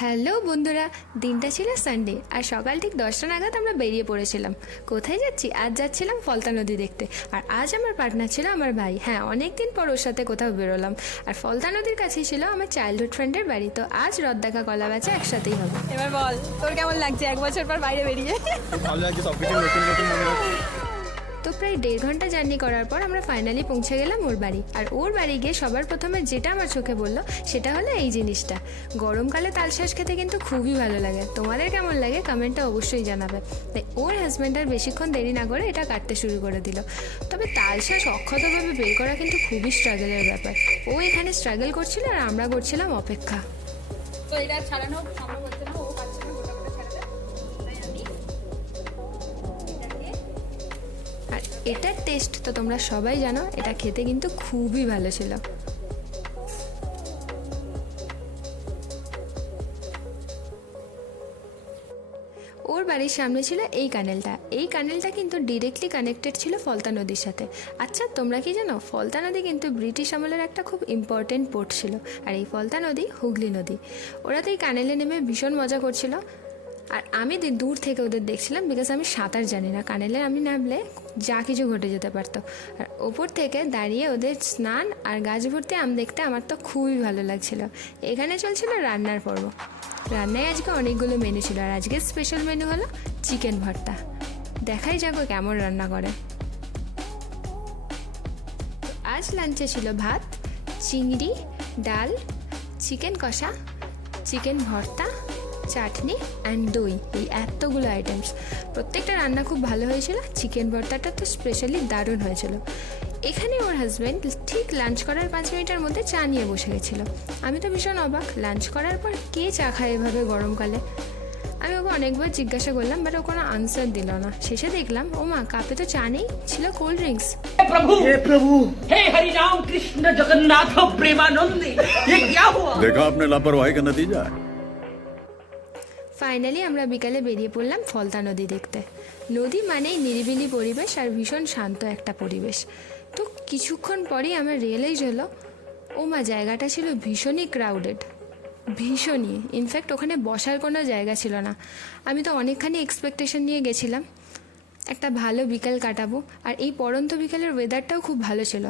Hello বন্ধুরা, দিনটা ছিল সানডে আর সকাল ঠিক 10টা নাগাদ আমরা বেরিয়ে পড়েছিলাম। কোথায় যাচ্ছি? আজ যাচ্ছিলাম ফলতা নদী দেখতে। আর আজ আমার পার্টনার ছিল আমার ভাই। হ্যাঁ, অনেক দিন পর ওর সাথে কোথাও বেরোলাম। আর ফলতা নদীর কাছেই ছিল আমার চাইল্ডহুড ফ্রেন্ডের বাড়ি। তো আজ রদ দেখা কলা বেচা একসাথেই হবে। এবার বল, তোর কেমন লাগছে 1 বছর পর বাইরে বেরিয়ে? ভালো লাগছে, সবকিছু নতুন নতুন মনে হচ্ছে। তো প্রায় 1.5 ঘন্টা জার্নি করার পর আমরা ফাইনালি পৌঁছে গেলাম ওর বাড়ি। আর ওর বাড়ি গিয়ে সবার প্রথমে যেটা আমার চোখে বললো সেটা হলো এই জিনিসটা। গরমকালে তালশাঁস খেতে কিন্তু খুবই ভালো লাগে। তোমাদের কেমন লাগে কমেন্টে অবশ্যই জানাবে। তাই ওর হাজব্যান্ড আর বেশিক্ষণ দেরি না করে এটা কাটতে শুরু করে দিল। তবে তালশাঁস অক্ষতভাবে বের করা কিন্তু খুবই স্ট্রাগলের ব্যাপার। ও এখানে স্ট্রাগল করছিল আর আমরা করছিলাম অপেক্ষা। তো এটা ছাড়ানো সম্ভব হচ্ছে না, ও পারছে না গোটা গোটা ছাড়াতে। তাই আমি এটাকে আর এটার টেস্ট তো তোমরা সবাই জানো, এটা খেতে কিন্তু খুবই ভালো ছিল। ওর বাড়ির সামনে ছিল এই কানেলটা কিন্তু ডিরেক্টলি কানেক্টেড ছিল ফলতা নদীর সাথে। আচ্ছা, তোমরা কি জানো ফলতা নদী কিন্তু ব্রিটিশ আমলের একটা খুব ইম্পর্টেন্ট পোর্ট ছিল। আর এই ফলতা নদী হুগলি নদী। ওরা তো এই কানেলে নেমে ভীষণ মজা করছিল। আর আমি দূর থেকে ওদের দেখছিলাম, বিকজ আমি সাঁতার জানি না। কানেলে আমি নামলে যা কিছু ঘটে যেতে পারতো। আর ওপর থেকে দাঁড়িয়ে ওদের স্নান আর গাছ ভর্তি আম দেখতে আমার তো খুবই ভালো লাগছিল। এখানে চলছিল রান্নার পর্ব। রান্নায় আজকে অনেকগুলো মেনু ছিল, আর আজকের স্পেশাল মেনু হলো চিকেন ভর্তা। দেখাই যাবো কেমন রান্না করে। আজ লাঞ্চে ছিল ভাত, চিংড়ি, ডাল, চিকেন কষা, চিকেন ভর্তা, চাটনি অ্যান্ড দই। এই এতগুলো আইটেমস। প্রত্যেকটা রান্না খুব ভালো হয়েছিল। চিকেন ভর্তাটা তো স্পেশালি দারুণ হয়েছিল। এখানে ওর হাজব্যান্ড ঠিক লাঞ্চ করার 5 মিনিটের মধ্যে চা নিয়ে বসে গেছিলো। আমি তো ভীষণ অবাক, লাঞ্চ করার পর কে চা খায় এভাবে গরমকালে। আমি ওকে অনেকবার জিজ্ঞাসা করলাম, বাট ও কোনো আনসার দিল না। শেষে দেখলাম ও মা কাপে তো চা নেই, ছিল কোল্ড ড্রিঙ্কস। हे प्रभु हे हरि राम कृष्ण जगन्नाथ प्रेमानंद, ये क्या हुआ? देखा आपने लापरवाही का नतीजा है। ফাইনালি আমরা বিকালে বেরিয়ে পড়লাম ফলতা নদী দেখতে। নদী মানেই নিরিবিলি পরিবেশ আর ভীষণ শান্ত একটা পরিবেশ। তো কিছুক্ষণ পরেই আমার রিয়েলাইজ হলো, ও মা জায়গাটা ছিল ভীষণই ক্রাউডেড, ভীষণই। ইনফ্যাক্ট ওখানে বসার কোনো জায়গা ছিল না। আমি তো অনেকখানি এক্সপেকটেশন নিয়ে গেছিলাম একটা ভালো বিকাল কাটাবো, আর এই পড়ন্ত বিকালের ওয়েদারটাও খুব ভালো ছিল।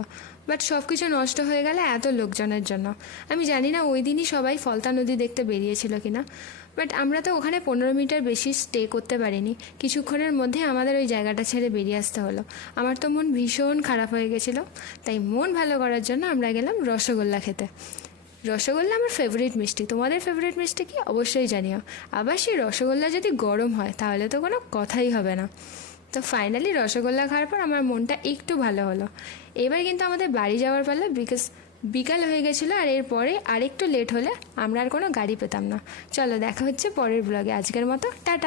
বাট সব কিছু নষ্ট হয়ে গেলে এত লোকজনের জন্য। আমি জানি না ওই দিনই সবাই ফলতা নদী দেখতে বেরিয়েছিল কিনা, বাট আমরা তো ওখানে 15 মিনিটের বেশি স্টে করতে পারিনি। কিছুক্ষণের মধ্যে আমাদের ওই জায়গাটা ছেড়ে বেরিয়ে আসতে হলো। আমার তো মন ভীষণ খারাপ হয়ে গেছিলো। তাই মন ভালো করার জন্য আমরা গেলাম রসগোল্লা খেতে। রসগোল্লা আমার ফেভারিট মিষ্টি। তোমাদের ফেভারিট মিষ্টি কি অবশ্যই জানিও। আবার সেই রসগোল্লা যদি গরম হয় তাহলে তো কোনো কথাই হবে না। তো ফাইনালি রসগোল্লা খাওয়ার পর আমার মনটা একটু ভালো হলো। এবার কিন্তু আমাদের বাড়ি যাওয়ার পালা, বিকজ বিকাল হয়ে গেছিলো। আর এরপরে আরেকটু লেট হলে আমরা আর কোনো গাড়ি পেতাম না। চলো দেখা হচ্ছে পরের ব্লগে। আজকের মতো টাটা।